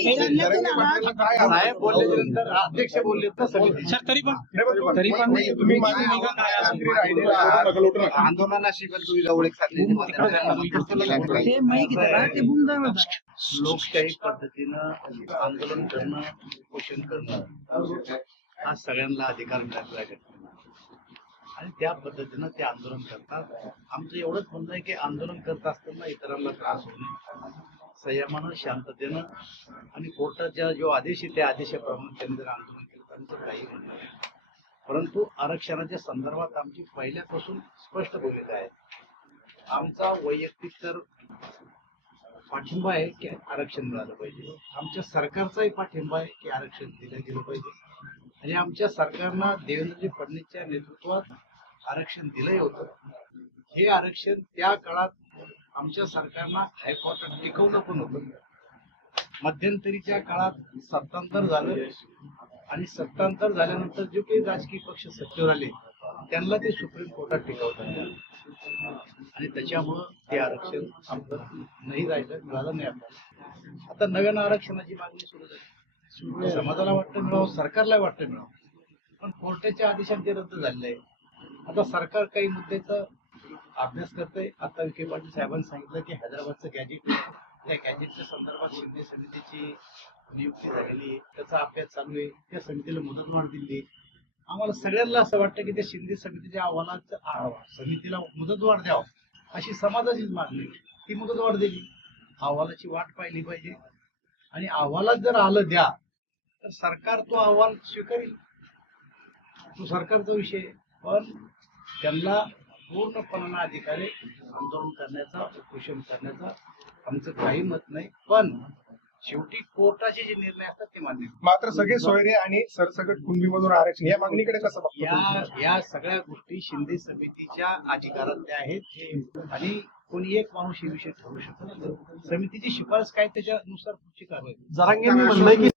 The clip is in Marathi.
अध्यक्ष बोलले लोकशाही पद्धतीनं आंदोलन करणं पोषण करणं हा सगळ्यांना अधिकार मिळालेला आणि त्या पद्धतीनं ते आंदोलन करतात आमचं एवढंच म्हणणं आहे की आंदोलन करत असताना इतरांना त्रास होऊ नये संयमानं शांततेनं आणि कोर्टाच्या जो आदेश आहे त्या आदेशाप्रमाणे त्यांनी जर आंदोलन केलं तर काही म्हणणं नाही परंतु आरक्षणाच्या संदर्भात आमची पहिल्यापासून स्पष्ट भूमिका आहे आमचा वैयक्तिक तर पाठिंबा आहे की आरक्षण मिळालं पाहिजे आमच्या सरकारचाही पाठिंबा आहे की आरक्षण दिलं गेलं पाहिजे आणि आमच्या सरकारनं देवेंद्रजी फडणवीसच्या नेतृत्वात आरक्षण दिलंही होतं हे आरक्षण त्या काळात आमच्या सरकारला हायकोर्टात टिकवलं पण होतं मध्यंतरीच्या काळात सत्तांतर झालं आणि सत्तांतर झाल्यानंतर जे काही राजकीय पक्ष सत्तेवर आले त्यांना ते सुप्रीम कोर्टात टिकवतात आणि त्याच्यामुळं ते आरक्षण आमचं नाही राहिलं मिळालं नाही आपल्याला आता नव्यानं आरक्षणाची मागणी सुरू झाली समाजाला वाटतं मिळावं सरकारला वाटतं मिळावं पण कोर्टाच्या आदेशात ते रद्द झालेलं आहे आता सरकार काही मुद्द्याचं अभ्यास करतोय आता विखे पाटील साहेबांनी सांगितलं की हैदराबादचं गॅजेट त्या गॅजेटच्या संदर्भात शिंदे समितीची नियुक्ती झालेली त्याचा अभ्यास चालू आहे त्या समितीला मुदतवाढ दिली आम्हाला सगळ्यांना असं वाटतं की त्या शिंदे समितीच्या अहवालाचा आढावा समितीला मुदतवाढ द्यावा अशी समाजाची मागणी ती मुदतवाढ दिली अहवालाची वाट पाहिली पाहिजे आणि अहवालात जर आलं द्या तर सरकार तो अहवाल स्वीकारेल तो सरकारचा विषय पण त्यांना पूर्णपणानं अधिकारी आंदोलन करण्याचा उपोषण करण्याचा आमचं काही मत नाही पण शेवटी कोर्टाचे जे निर्णय असतात ते मान्य मात्र सगळे सोयरे आणि सरसकट कुणबीमधून आरक्षण या मागणीकडे कसं या या सगळ्या गोष्टी शिंदे समितीच्या अधिकारातल्या आहेत आणि कोणी एक माणूस हे विषय ठरवू शकतो समितीची शिफारस काय त्याच्यानुसार पुढची कारवाई जरांगे म्हणलंय की